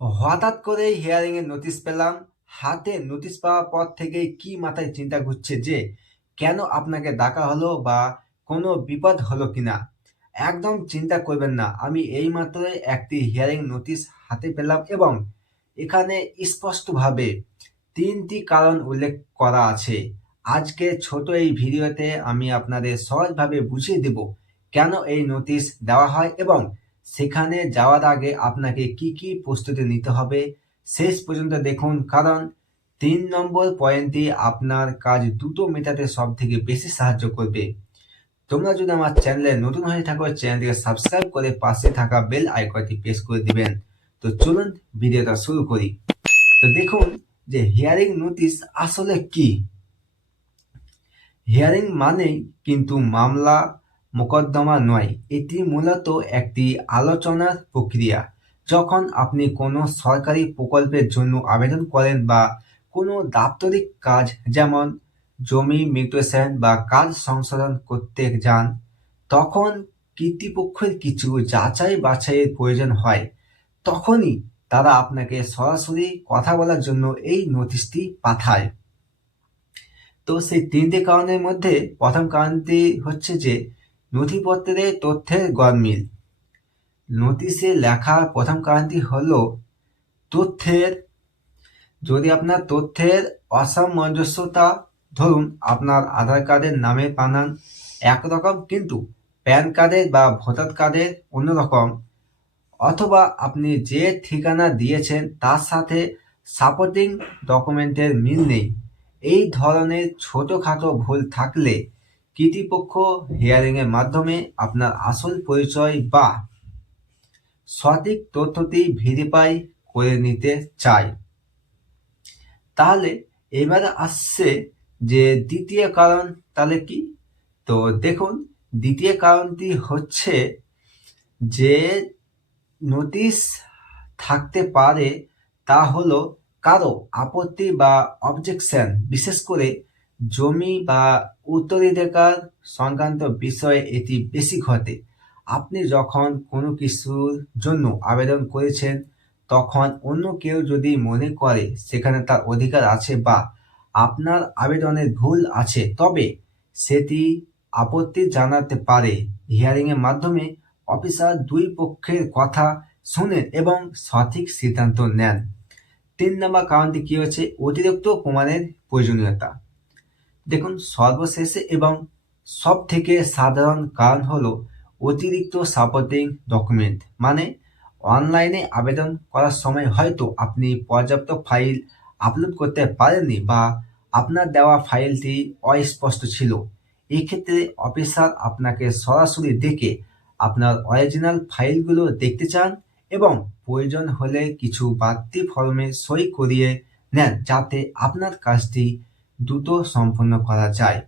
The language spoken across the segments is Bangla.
হঠাৎ করে হিয়ারিং এর নোটিশ পেলাম। হাতে নোটিশ পাওয়ার পর থেকেই কি মাথায় চিন্তা ঘুরছে যে কেন আপনাকে ডাকা হলো বা কোনো বিপদ হলো কিনা। একদম চিন্তা করবেন না, আমি এইমাত্রই একটি হিয়ারিং নোটিশ হাতে পেলাম এবং এখানে স্পষ্টভাবে ৩টি কারণ উল্লেখ করা আছে। আজকে ছোট এই ভিডিওতে আমি আপনাদের সহজভাবে বুঝিয়ে দেব কেন এই নোটিশ দেওয়া হয় এবং সেখানে যাওয়ার আগে আপনাকে কি কি প্রস্তুতি নিতে হবে। শেষ পর্যন্ত দেখুন, কারণ ৩ নম্বর পয়েন্টটি আপনার কাজ দ্রুত মেটাতে সবথেকে বেশি সাহায্য করবে। তোমরা যদি আমার চ্যানেলে নতুন হয়ে থাকো, চ্যানেলটিকে সাবস্ক্রাইব করে পাশে থাকা বেল আইকনটি প্রেস করে দিবেন। তো চলুন ভিডিওটা শুরু করি। তো দেখুন যে হিয়ারিং নোটিশ আসলে কি। হিয়ারিং মানেই কিন্তু মামলা মোকদ্দমা নয়, এটি মূলত একটি আলোচনার প্রক্রিয়া। যখন আপনি কোনো সরকারি প্রকল্পের জন্য আবেদন করেন বা কোনো দাপ্তরিক কাজ যেমন জমি মিউটেশন বা কাজ সংশোধন করতে যান, তখন কর্তৃপক্ষের কিছু যাচাই বাছাইয়ের প্রয়োজন হয়। তখনই তারা আপনাকে সরাসরি কথা বলার জন্য এই নোটিশটি পাঠায়। তো সেই ৩টি কারণের মধ্যে প্রথম কারণটি হচ্ছে যে নথিপত্রে তথ্যের গরমিল। নোটিশে লেখা প্রথম কারণটি হলো তথ্যের, যদি আপনার তথ্যের অসামঞ্জস্যতা, ধরুন আপনার আধার কার্ডের নামের বানান একরকম কিন্তু প্যান কার্ডের বা ভোটার কার্ডের অন্যরকম, অথবা আপনি যে ঠিকানা দিয়েছেন তার সাথে সাপোর্টিং ডকুমেন্টের মিল নেই। এই ধরনের ছোটখাটো ভুল থাকলে কর্তৃপক্ষ হিয়ারিংয়ের মাধ্যমে আপনার আসল পরিচয় বা সঠিক তথ্যটি ভেরিফাই করে নিতে চায়। তাহলে এবারে আসছে যে দ্বিতীয় কারণ, তাহলে কি? তো দেখুন, দ্বিতীয় কারণটি হচ্ছে যে নোটিশ থাকতে পারে তা হলো কারো আপত্তি বা অবজেকশন, বিশেষ করে জমি বা উত্তরাধিকার সংক্রান্ত বিষয়ে এটি বেশি ঘটে। আপনি যখন কোনো কিছুর জন্য আবেদন করেছেন, তখন অন্য কেউ যদি মনে করে সেখানে তার অধিকার আছে বা আপনার আবেদনের ভুল আছে, তবে সেটি আপত্তি জানাতে পারে। হিয়ারিং এর মাধ্যমে অফিসার দুই পক্ষের কথা শুনেন এবং সঠিক সিদ্ধান্ত নেন। ৩ নম্বর কারণটি কি হচ্ছে? অতিরিক্ত প্রমাণের প্রয়োজনীয়তা। দেখুন, সর্বশেষে এবং সব থেকে সাধারণ কারণ হলো অতিরিক্ত সাপোর্টিং ডকুমেন্ট। মানে অনলাইনে আবেদন করার সময় হয়তো আপনি পর্যাপ্ত ফাইল আপলোড করতে পারেননি বা আপনার দেওয়া ফাইলটি অস্পষ্ট ছিল। এক্ষেত্রে অফিসার আপনাকে সরাসরি দেখে আপনার অরিজিনাল ফাইলগুলো দেখতে চান এবং প্রয়োজন হলে কিছু বাড়তি ফর্মে সই করিয়ে নেন, যাতে আপনার কাজটি দ্রুত সম্পন্ন করা যায়।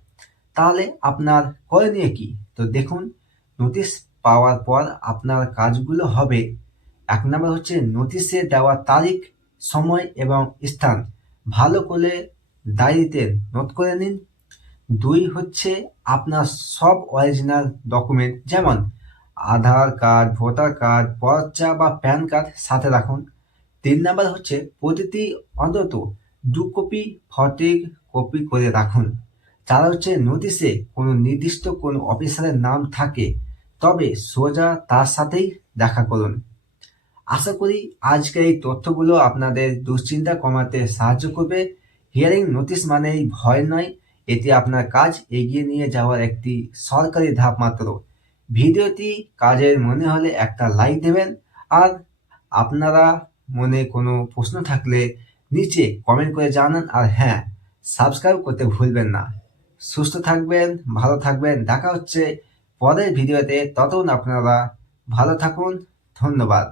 তাহলে আপনার করণীয় কি? তো দেখুন, নোটিশ পাওয়ার পর আপনার কাজগুলো হবে: ১ নম্বর হচ্ছে নোটিশে দেওয়া তারিখ, সময় এবং স্থান ভালো করে ডায়েরিতে নোট করে নিন। ২ হচ্ছে আপনার সব অরিজিনাল ডকুমেন্ট যেমন আধার কার্ড, ভোটার কার্ড, পর্চা বা প্যান কার্ড সাথে রাখুন। ৩ নাম্বার হচ্ছে প্রতিটি অন্তত ২ কপি সঠিক কপি করে রাখুন। ৪ হচ্ছে নোটিশে কোনো নির্দিষ্ট কোনো অফিসারের নাম থাকে, তবে সোজা তার সাথেই দেখা করুন। আশা করি আজকের এই তথ্যগুলো আপনাদের দুশ্চিন্তা কমাতে সাহায্য করবে। হিয়ারিং নোটিশ মানেই ভয় নয়, এটি আপনার কাজ এগিয়ে নিয়ে যাওয়ার একটি সরকারি ধাপ মাত্র। ভিডিওটি কাজের মনে হলে একটা লাইক দেবেন, আর আপনারা মনে কোনো প্রশ্ন থাকলে নিচে কমেন্ট করে জানান, আর হ্যাঁ, সাবস্ক্রাইব করতে ভুলবেন না। সুস্থ থাকবেন, ভালো থাকবেন, দেখা হচ্ছে পরের ভিডিওতে। ততক্ষণ আপনারা ভালো থাকুন। ধন্যবাদ।